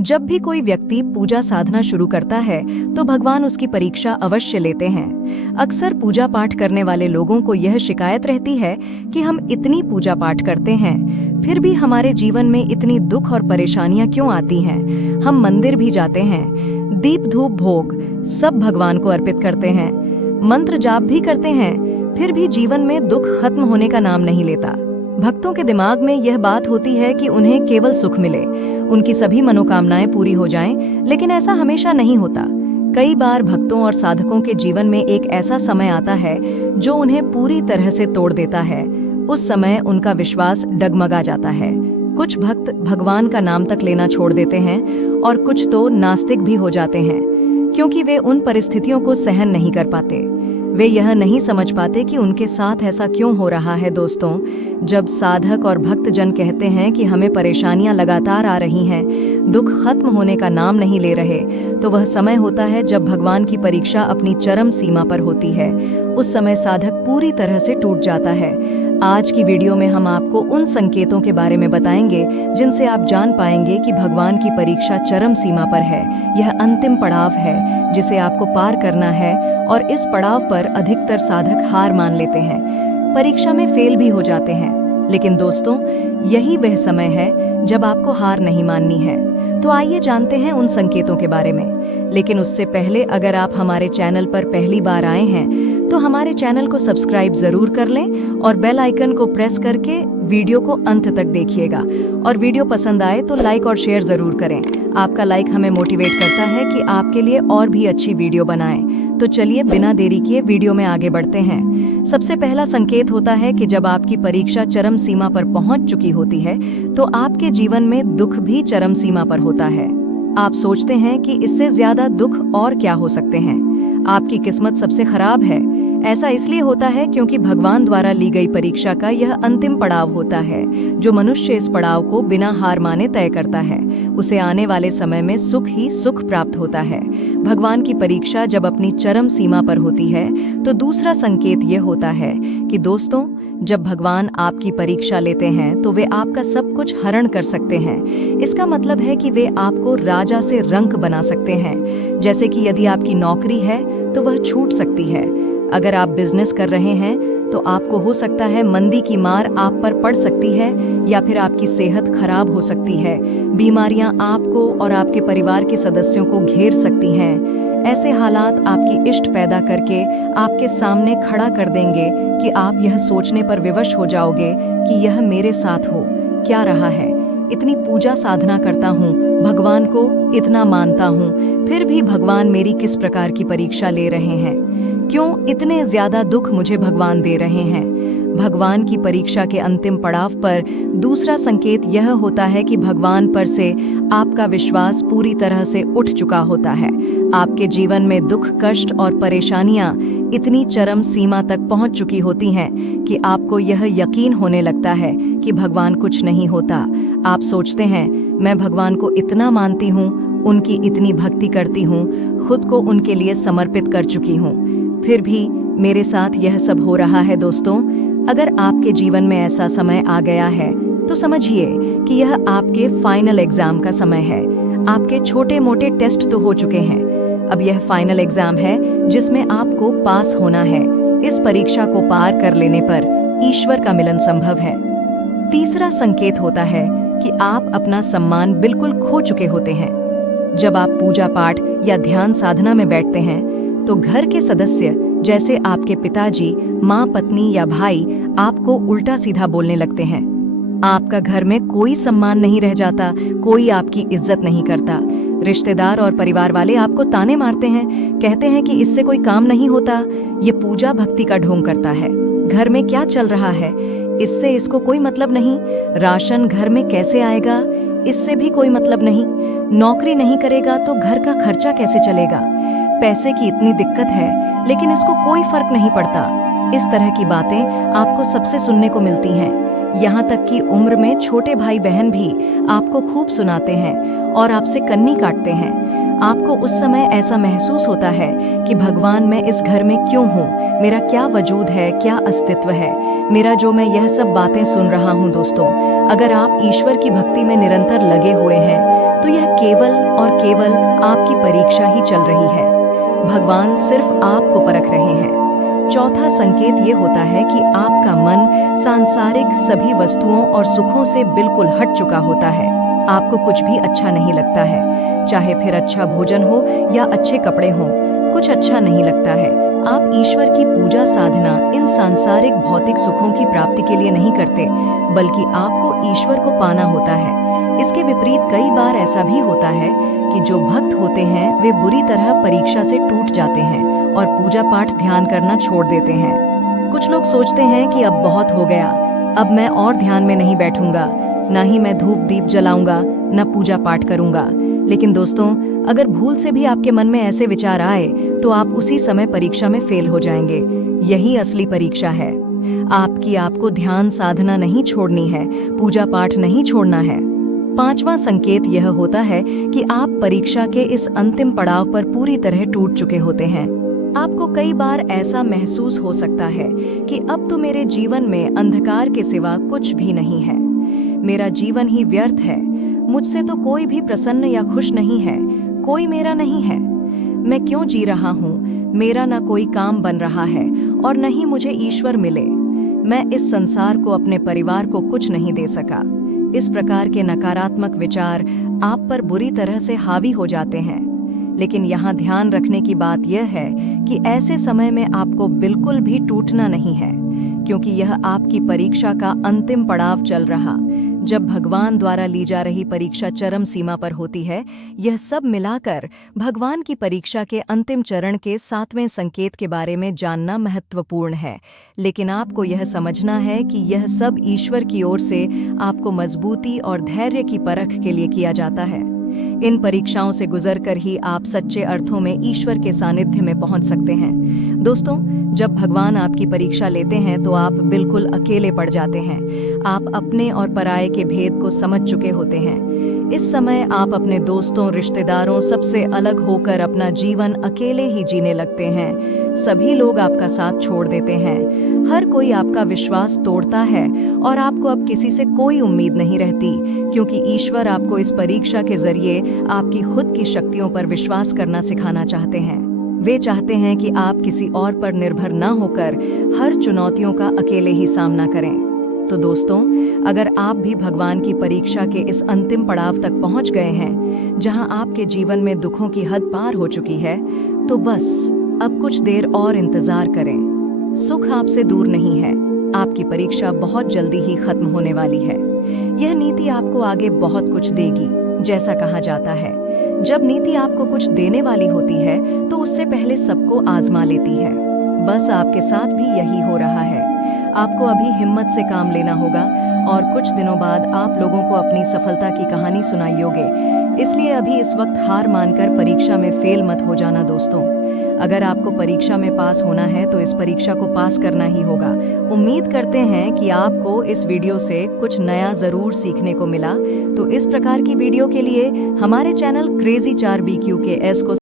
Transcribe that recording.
जब भी कोई व्यक्ति पूजा साधना शुरू करता है तो भगवान उसकी परीक्षा अवश्य लेते हैं। अक्सर पूजा पाठ करने वाले लोगों को यह शिकायत रहती है कि हम इतनी पूजा पाठ करते हैं, फिर भी हमारे जीवन में इतनी दुख और परेशानियां क्यों आती हैं। हम मंदिर भी जाते हैं, दीप धूप भोग सब भगवान को अर्पित करते हैं, मंत्र जाप भी करते हैं, फिर भी जीवन में दुख खत्म होने का नाम नहीं लेता। भक्तों के दिमाग में यह बात होती है कि उन्हें केवल सुख मिले, उनकी सभी मनोकामनाएं पूरी हो जाएं, लेकिन ऐसा हमेशा नहीं होता। कई बार भक्तों और साधकों के जीवन में एक ऐसा समय आता है जो उन्हें पूरी तरह से तोड़ देता है। उस समय उनका विश्वास डगमगा जाता है। कुछ भक्त भगवान का नाम तक लेना छोड़ देते हैं और कुछ तो नास्तिक भी हो जाते हैं, क्योंकि वे उन परिस्थितियों को सहन नहीं कर पाते। वे यह नहीं समझ पाते कि उनके साथ ऐसा क्यों हो रहा है। दोस्तों, जब साधक और भक्तजन कहते हैं कि हमें परेशानियां लगातार आ रही हैं, दुख खत्म होने का नाम नहीं ले रहे, तो वह समय होता है जब भगवान की परीक्षा अपनी चरम सीमा पर होती है। उस समय साधक पूरी तरह से टूट जाता है। आज की वीडियो में हम आपको उन संकेतों के बारे में बताएंगे जिनसे आप जान पाएंगे कि भगवान की परीक्षा चरम सीमा पर है। यह अंतिम पड़ाव है जिसे आपको पार करना है, और इस पड़ाव पर अधिकतर साधक हार मान लेते हैं, परीक्षा में फेल भी हो जाते हैं। लेकिन दोस्तों, यही वह समय है जब आपको हार नहीं माननी है। तो आइए जानते हैं उन संकेतों के बारे में। लेकिन उससे पहले अगर आप हमारे चैनल पर पहली बार आए हैं तो हमारे चैनल को सब्सक्राइब जरूर कर लें और बेल आइकन को प्रेस करके वीडियो को अंत तक देखिएगा। और वीडियो पसंद आए तो लाइक और शेयर जरूर करें। आपका लाइक हमें मोटिवेट करता है कि आपके लिए और भी अच्छी वीडियो बनाएं। तो चलिए बिना देरी किए वीडियो में आगे बढ़ते हैं। सबसे पहला संकेत होता है कि जब आपकी परीक्षा चरम सीमा पर पहुंच चुकी होती है तो आपके जीवन में दुख भी चरम सीमा पर होता है। आप सोचते हैं कि इससे ज्यादा दुख और क्या हो सकते हैं। आपकी किस्मत सबसे खराब है। ऐसा इसलिए होता है क्योंकि भगवान द्वारा ली गई परीक्षा का यह अंतिम पड़ाव होता है। जो मनुष्य इस पड़ाव को बिना हार माने तय करता है, उसे आने वाले समय में सुख ही सुख प्राप्त होता है। भगवान की परीक्षा जब अपनी चरम सीमा पर होती है तो दूसरा संकेत यह होता है कि दोस्तों, जब भगवान आपकी परीक्षा लेते हैं तो वे आपका सब कुछ हरण कर सकते हैं। इसका मतलब है कि वे आपको राजा से रंक बना सकते हैं। जैसे कि यदि आपकी नौकरी है तो वह छूट सकती है। अगर आप बिजनेस कर रहे हैं तो आपको हो सकता है मंदी की मार आप पर पड़ सकती है, या फिर आपकी सेहत खराब हो सकती है। बीमारियां आपको और आपके परिवार के सदस्यों को घेर सकती हैं। ऐसे हालात आपकी इष्ट पैदा करके आपके सामने खड़ा कर देंगे कि आप यह सोचने पर विवश हो जाओगे कि यह मेरे साथ हो क्या रहा है। इतनी पूजा साधना करता हूँ, भगवान को इतना मानता हूँ, फिर भी भगवान मेरी किस प्रकार की परीक्षा ले रहे हैं? क्यों इतने ज्यादा दुख मुझे भगवान दे रहे हैं? भगवान की परीक्षा के अंतिम पड़ाव पर दूसरा संकेत यह होता है कि भगवान पर से आपका विश्वास पूरी तरह से उठ चुका होता है। आपके जीवन में दुख, कष्ट और परेशानियां इतनी चरम सीमा तक पहुंच चुकी होती हैं कि आपको यह यकीन होने लगता है कि भगवान कुछ नहीं होता। आप सोचते हैं, मैं भगवान को इतना मानती हूँ, उनकी इतनी भक्ति करती हूँ, खुद को उनके लिए समर्पित कर चुकी हूँ, फिर भी मेरे साथ यह सब हो रहा है। दोस्तों, अगर आपके जीवन में ऐसा समय आ गया है तो समझिए कि यह आपके फाइनल एग्जाम का समय है। आपके छोटे मोटे टेस्ट तो हो चुके हैं, अब यह फाइनल एग्जाम है जिसमें आपको पास होना है। इस परीक्षा को पार कर लेने पर ईश्वर का मिलन संभव है। तीसरा संकेत होता है कि आप अपना सम्मान बिल्कुल खो चुके होते हैं। जब आप पूजा पाठ या ध्यान साधना में बैठते हैं तो घर के सदस्य जैसे आपके पिताजी, माँ, पत्नी या भाई आपको उल्टा सीधा बोलने लगते हैं। आपका घर में कोई सम्मान नहीं रह जाता, कोई आपकी इज्जत नहीं करता। रिश्तेदार और परिवार वाले आपको ताने मारते हैं, कहते हैं कि इससे कोई काम नहीं होता, ये पूजा भक्ति का ढोंग करता है, घर में क्या चल रहा है, इससे इसको कोई मतलब नहीं, राशन घर में कैसे आएगा, इससे भी कोई मतलब नहीं, नौकरी नहीं करेगा तो घर का खर्चा कैसे चलेगा, पैसे की इतनी दिक्कत है लेकिन इसको कोई फर्क नहीं पड़ता। इस तरह की बातें आपको सबसे सुनने को मिलती हैं। यहाँ तक कि उम्र में छोटे भाई बहन भी आपको खूब सुनाते हैं और आपसे कन्नी काटते हैं। आपको उस समय ऐसा महसूस होता है कि भगवान, मैं इस घर में क्यों हूँ, मेरा क्या वजूद है, क्या अस्तित्व है मेरा, जो मैं यह सब बातें सुन रहा हूँ। दोस्तों, अगर आप ईश्वर की भक्ति में निरंतर लगे हुए हैं तो यह केवल और केवल आपकी परीक्षा ही चल रही है। भगवान सिर्फ आपको परख रहे हैं। चौथा संकेत ये होता है कि आपका मन सांसारिक सभी वस्तुओं और सुखों से बिल्कुल हट चुका होता है। आपको कुछ भी अच्छा नहीं लगता है, चाहे फिर अच्छा भोजन हो या अच्छे कपड़े हों, कुछ अच्छा नहीं लगता है। आप ईश्वर की पूजा साधना इन सांसारिक भौतिक सुखों की प्राप्ति के लिए नहीं करते, बल्कि आपको ईश्वर को पाना होता है। इसके विपरीत कई बार ऐसा भी होता है कि जो भक्त होते हैं वे बुरी तरह परीक्षा से टूट जाते हैं और पूजा पाठ ध्यान करना छोड़ देते हैं। कुछ लोग सोचते हैं कि अब बहुत हो गया, अब मैं और ध्यान में नहीं बैठूंगा, ना ही मैं धूप दीप जलाऊंगा, न पूजा पाठ करूंगा। लेकिन दोस्तों, अगर भूल से भी आपके मन में ऐसे विचार आए तो आप उसी समय परीक्षा में फेल हो जाएंगे। यही असली परीक्षा है। आपको ध्यान साधना नहीं छोड़नी है, पूजा पाठ नहीं छोड़ना है। पांचवा संकेत यह होता है कि आप परीक्षा के इस अंतिम पड़ाव पर पूरी तरह टूट चुके होते हैं। आपको कई बार ऐसा महसूस हो सकता है कि अब तो मेरे जीवन में अंधकार के सिवा कुछ भी नहीं है, मेरा जीवन ही व्यर्थ है, मुझसे तो कोई भी प्रसन्न या खुश नहीं है, कोई मेरा नहीं है, मैं क्यों जी रहा हूँ, मेरा ना कोई काम बन रहा है और न ही मुझे ईश्वर मिले, मैं इस संसार को, अपने परिवार को कुछ नहीं दे सका। इस प्रकार के नकारात्मक विचार आप पर बुरी तरह से हावी हो जाते हैं। लेकिन यहाँ ध्यान रखने की बात यह है कि ऐसे समय में आपको बिल्कुल भी टूटना नहीं है, क्योंकि यह आपकी परीक्षा का अंतिम पड़ाव चल रहा। जब भगवान द्वारा ली जा रही परीक्षा चरम सीमा पर होती है, यह सब मिलाकर भगवान की परीक्षा के अंतिम चरण के 7वें संकेत के बारे में जानना महत्वपूर्ण है। लेकिन आपको यह समझना है कि यह सब ईश्वर की ओर से आपको मजबूती और धैर्य की परख के लिए किया जाता है। इन परीक्षाओं से गुजरकर ही आप सच्चे अर्थों में ईश्वर के सानिध्य में पहुंच सकते हैं। दोस्तों, जब भगवान आपकी परीक्षा लेते हैं तो आप बिल्कुल अकेले पड़ जाते हैं। आप अपने और पराये के भेद को समझ चुके होते हैं। इस समय आप अपने दोस्तों, रिश्तेदारों सबसे अलग होकर अपना जीवन अकेले ही जीने लगते हैं। सभी लोग आपका साथ छोड़ देते हैं, हर कोई आपका विश्वास तोड़ता है और आपको अब किसी से कोई उम्मीद नहीं रहती, क्योंकि ईश्वर आपको इस परीक्षा के जरिए आपकी खुद की शक्तियों पर विश्वास करना सिखाना चाहते हैं। वे चाहते हैं कि आप किसी और पर निर्भर न होकर हर चुनौतियों का अकेले ही सामना करें। तो दोस्तों, अगर आप भी भगवान की परीक्षा के इस अंतिम पड़ाव तक पहुंच गए हैं, जहां आपके जीवन में दुखों की हद पार हो चुकी है, तो बस अब कुछ देर और इंतजार करें। सुख आपसे दूर नहीं है, आपकी परीक्षा बहुत जल्दी ही खत्म होने वाली है। यह नीति आपको आगे बहुत कुछ देगी। जैसा कहा जाता है, जब नीति आपको कुछ देने वाली होती है तो उससे पहले सबको आजमा लेती है। बस आपके साथ भी यही हो रहा है। आपको अभी हिम्मत से काम लेना होगा और कुछ दिनों बाद आप लोगों को अपनी सफलता की कहानी सुनाइयोगे। इसलिए अभी इस वक्त हार मानकर परीक्षा में फेल मत हो जाना दोस्तों। अगर आपको परीक्षा में पास होना है तो इस परीक्षा को पास करना ही होगा। उम्मीद करते हैं कि आपको इस वीडियो से कुछ नया जरूर सीखने को मिला। तो इस प्रकार की वीडियो के लिए हमारे चैनल क्रेजी 4BQ के को